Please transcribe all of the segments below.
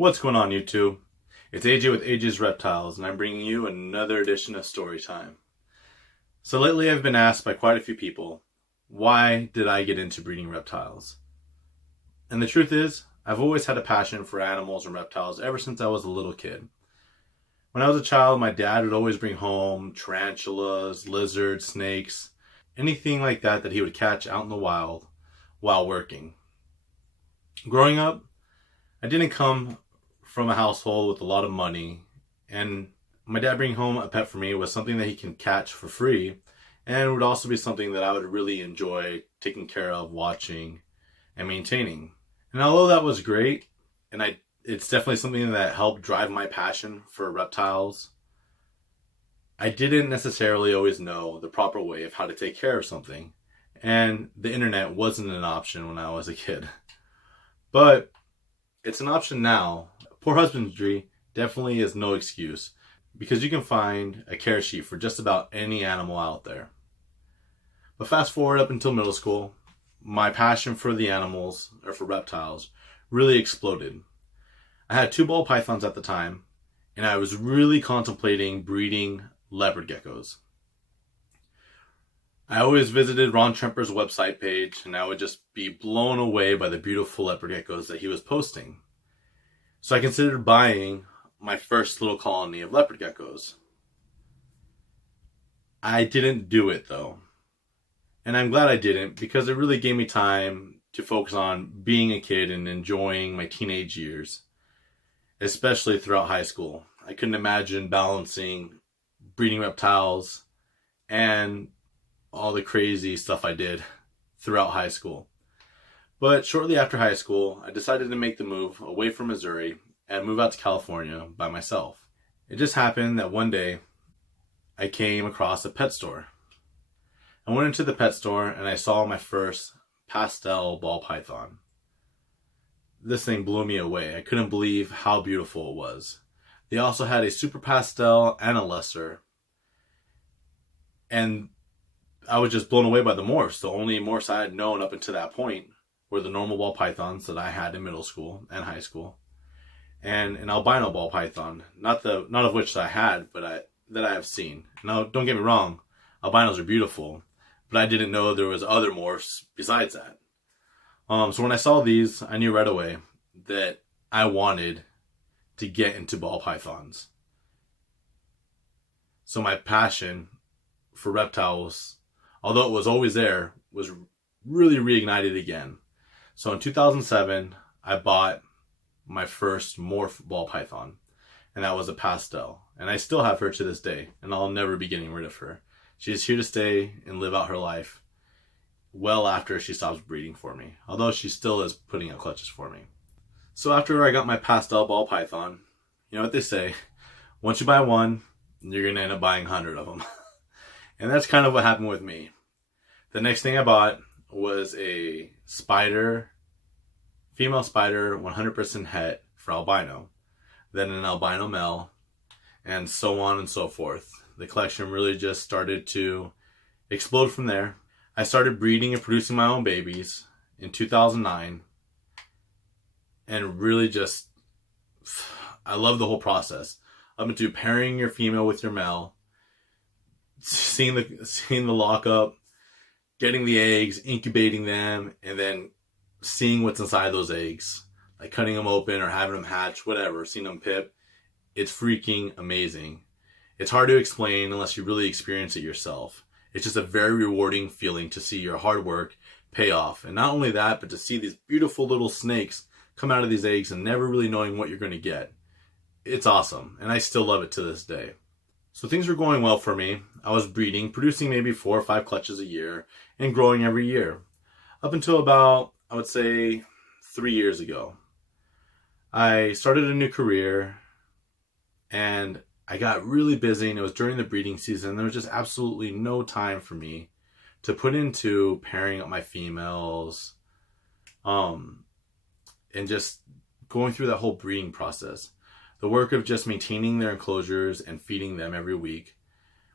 What's going on, YouTube? It's AJ with AJ's Reptiles, and I'm bringing you another edition of Story Time. So lately I've been asked by quite a few people, why did I get into breeding reptiles? And the truth is, I've always had a passion for animals and reptiles ever since I was a little kid. When I was a child, my dad would always bring home tarantulas, lizards, snakes, anything like that he would catch out in the wild while working. Growing up, I didn't come from a household with a lot of money, and my dad bringing home a pet for me was something that he can catch for free, and it would also be something that I would really enjoy taking care of, watching, and maintaining. And although that was great, and it's definitely something that helped drive my passion for reptiles, I didn't necessarily always know the proper way of how to take care of something, and the internet wasn't an option when I was a kid. But it's an option now. Poor husbandry definitely is no excuse, because you can find a care sheet for just about any animal out there. But fast forward up until middle school, my passion for the animals, or for reptiles, really exploded. I had 2 ball pythons at the time, and I was really contemplating breeding leopard geckos. I always visited Ron Tremper's website page, and I would just be blown away by the beautiful leopard geckos that he was posting. So I considered buying my first little colony of leopard geckos. I didn't do it though. And I'm glad I didn't, because it really gave me time to focus on being a kid and enjoying my teenage years, especially throughout high school. I couldn't imagine balancing breeding reptiles and all the crazy stuff I did throughout high school. But shortly after high school, I decided to make the move away from Missouri and move out to California by myself. It just happened that one day I came across a pet store. I went into the pet store and I saw my first pastel ball python. This thing blew me away. I couldn't believe how beautiful it was. They also had a super pastel and a lesser. And I was just blown away by the morphs. The only morphs I had known up until that point were the normal ball pythons that I had in middle school and high school, and an albino ball python, not of which I had, but that I have seen. Now, don't get me wrong, albinos are beautiful, but I didn't know there was other morphs besides that. So when I saw these, I knew right away that I wanted to get into ball pythons. So my passion for reptiles, although it was always there, was really reignited again. So in 2007, I bought my first morph ball python, and that was a pastel. And I still have her to this day, and I'll never be getting rid of her. She's here to stay and live out her life well after she stops breeding for me, although she still is putting out clutches for me. So after I got my pastel ball python, you know what they say, once you buy one, you're going to end up buying 100 of them. And that's kind of what happened with me. The next thing I bought was a female spider 100% het for albino, then an albino male, and so on and so forth. The collection really just started to explode from there. I started breeding and producing my own babies in 2009, and really just, I love the whole process. Up into pairing your female with your male, seeing the lockup, getting the eggs, incubating them, and then seeing what's inside those eggs. Like cutting them open or having them hatch, whatever, seeing them pip. It's freaking amazing. It's hard to explain unless you really experience it yourself. It's just a very rewarding feeling to see your hard work pay off. And not only that, but to see these beautiful little snakes come out of these eggs and never really knowing what you're going to get. It's awesome. And I still love it to this day. So things were going well for me. I was breeding, producing maybe 4 or 5 clutches a year, and growing every year. Up until about, I would say, 3 years ago. I started a new career, and I got really busy, and it was during the breeding season. There was just absolutely no time for me to put into pairing up my females, and just going through that whole breeding process. The work of just maintaining their enclosures and feeding them every week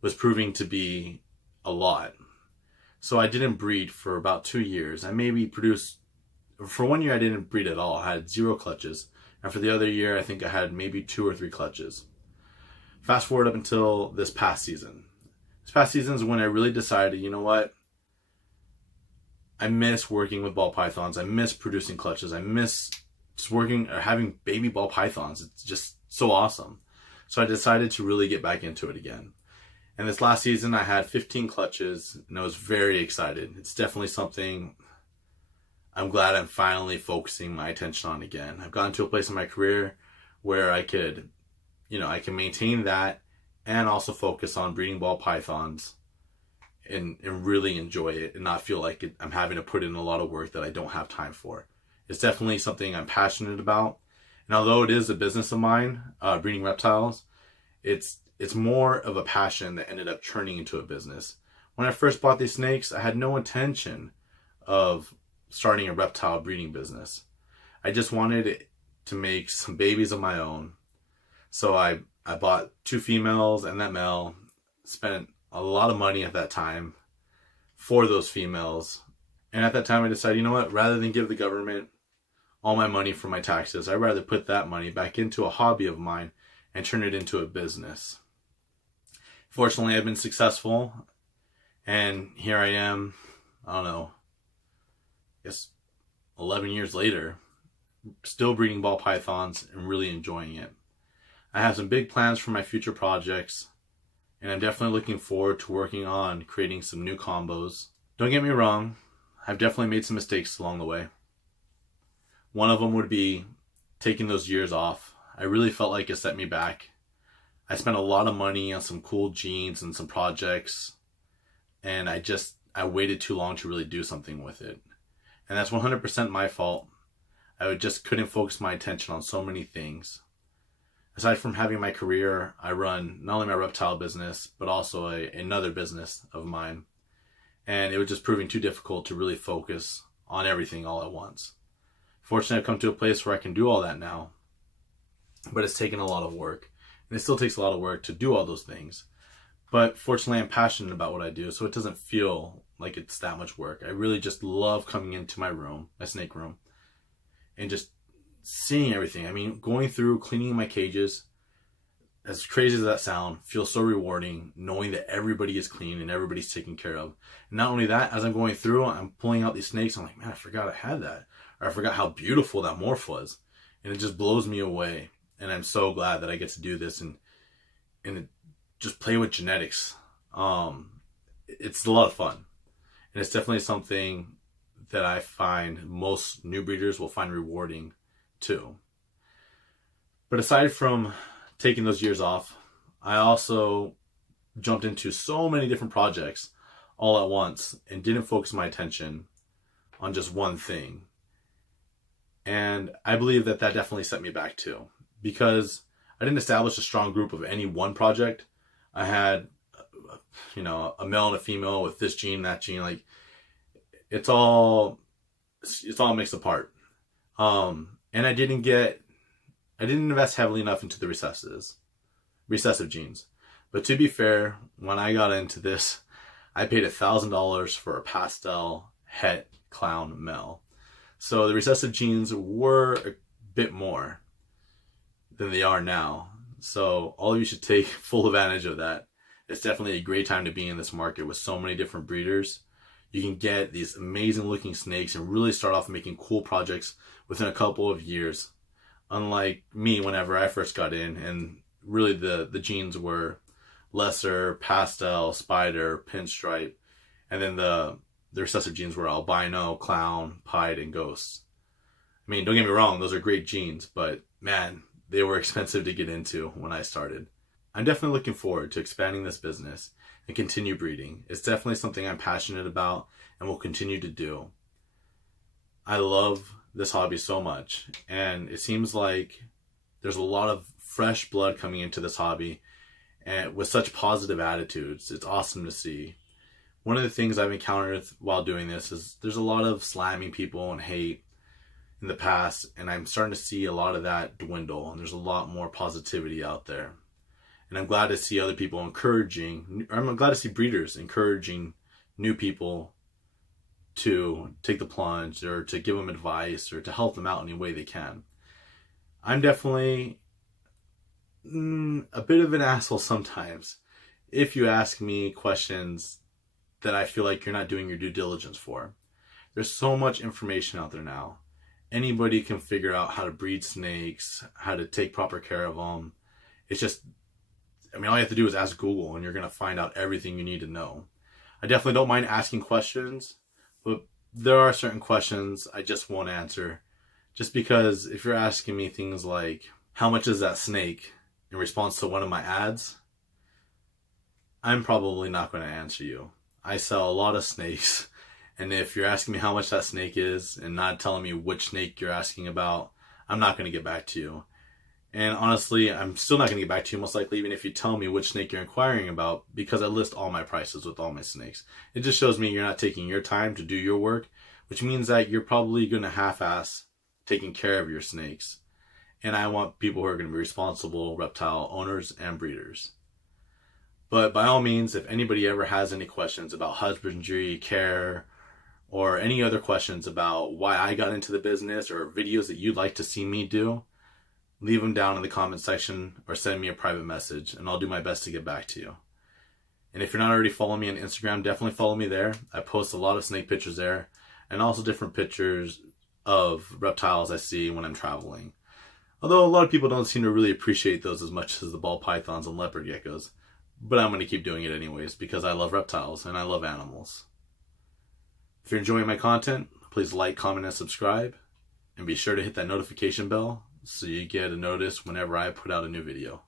was proving to be a lot. So I didn't breed for about 2 years. I maybe produced, for 1 year I didn't breed at all. I had 0 clutches And for the other year, I think I had maybe 2 or 3 clutches. Fast forward up until this past season. This past season is when I really decided, you know what? I miss working with ball pythons. I miss producing clutches. I miss just working or having baby ball pythons. It's just so awesome. So I decided to really get back into it again. And this last season, I had 15 clutches, and I was very excited. It's definitely something I'm glad I'm finally focusing my attention on again. I've gotten to a place in my career where I could, I can maintain that and also focus on breeding ball pythons and really enjoy it and not feel like I'm having to put in a lot of work that I don't have time for. It's definitely something I'm passionate about. And although it is a business of mine, breeding reptiles, it's more of a passion that ended up turning into a business. When I first bought these snakes, I had no intention of starting a reptile breeding business. I just wanted to make some babies of my own. So I bought 2 females and that male, spent a lot of money at that time for those females. And at that time I decided, you know what, rather than give the government all my money for my taxes, I'd rather put that money back into a hobby of mine and turn it into a business. Fortunately, I've been successful, and here I am, I don't know, I guess 11 years later, still breeding ball pythons and really enjoying it. I have some big plans for my future projects, and I'm definitely looking forward to working on creating some new combos. Don't get me wrong, I've definitely made some mistakes along the way. One of them would be taking those years off. I really felt like it set me back. I spent a lot of money on some cool genes and some projects, and I waited too long to really do something with it. And that's 100% my fault. I just couldn't focus my attention on so many things. Aside from having my career, I run not only my reptile business, but also another business of mine. And it was just proving too difficult to really focus on everything all at once. Fortunately, I've come to a place where I can do all that now, but it's taken a lot of work. And it still takes a lot of work to do all those things. But fortunately, I'm passionate about what I do, so it doesn't feel like it's that much work. I really just love coming into my room, my snake room, and just seeing everything. I mean, going through, cleaning my cages, as crazy as that sound, feels so rewarding knowing that everybody is clean and everybody's taken care of. And not only that, as I'm going through, I'm pulling out these snakes, I'm like, man, I forgot I had that. Or I forgot how beautiful that morph was. And it just blows me away. And I'm so glad that I get to do this and just play with genetics. It's a lot of fun. And it's definitely something that I find most new breeders will find rewarding too. But aside from taking those years off, I also jumped into so many different projects all at once and didn't focus my attention on just one thing. And I believe that definitely set me back too, because I didn't establish a strong group of any one project. I had, a male and a female with this gene, that gene, like it's all mixed apart. And I didn't invest heavily enough into the recessive genes. But to be fair, when I got into this, I paid $1,000 for a pastel het clown male. So the recessive genes were a bit more than they are now. So all of you should take full advantage of that. It's definitely a great time to be in this market with so many different breeders. You can get these amazing looking snakes and really start off making cool projects within a couple of years. Unlike me, whenever I first got in, and really the genes were lesser, pastel, spider, pinstripe, and then the recessive genes were albino, clown, pied, and ghost. I mean, don't get me wrong, those are great genes, but man, they were expensive to get into when I started. I'm definitely looking forward to expanding this business and continue breeding. It's definitely something I'm passionate about and will continue to do. I love this hobby so much, and it seems like there's a lot of fresh blood coming into this hobby and with such positive attitudes. It's awesome to see. One of the things I've encountered while doing this is there's a lot of slamming people and hate in the past, and I'm starting to see a lot of that dwindle, and there's a lot more positivity out there. And I'm glad to see other people I'm glad to see breeders encouraging new people to take the plunge or to give them advice or to help them out any way they can. I'm definitely a bit of an asshole sometimes if you ask me questions that I feel like you're not doing your due diligence for. There's so much information out there now. Anybody can figure out how to breed snakes, how to take proper care of them. It's just, all you have to do is ask Google and you're going to find out everything you need to know. I definitely don't mind asking questions, but there are certain questions I just won't answer. Just because if you're asking me things like, how much is that snake, in response to one of my ads, I'm probably not going to answer you. I sell a lot of snakes, and if you're asking me how much that snake is and not telling me which snake you're asking about, I'm not going to get back to you. And honestly, I'm still not going to get back to you most likely even if you tell me which snake you're inquiring about, because I list all my prices with all my snakes. It just shows me you're not taking your time to do your work, which means that you're probably going to half-ass taking care of your snakes. And I want people who are going to be responsible reptile owners and breeders. But by all means, if anybody ever has any questions about husbandry, care, or any other questions about why I got into the business or videos that you'd like to see me do, leave them down in the comment section or send me a private message and I'll do my best to get back to you. And if you're not already following me on Instagram, definitely follow me there. I post a lot of snake pictures there and also different pictures of reptiles I see when I'm traveling. Although a lot of people don't seem to really appreciate those as much as the ball pythons and leopard geckos. But I'm going to keep doing it anyways because I love reptiles and I love animals. If you're enjoying my content, please like, comment, and subscribe. And be sure to hit that notification bell so you get a notice whenever I put out a new video.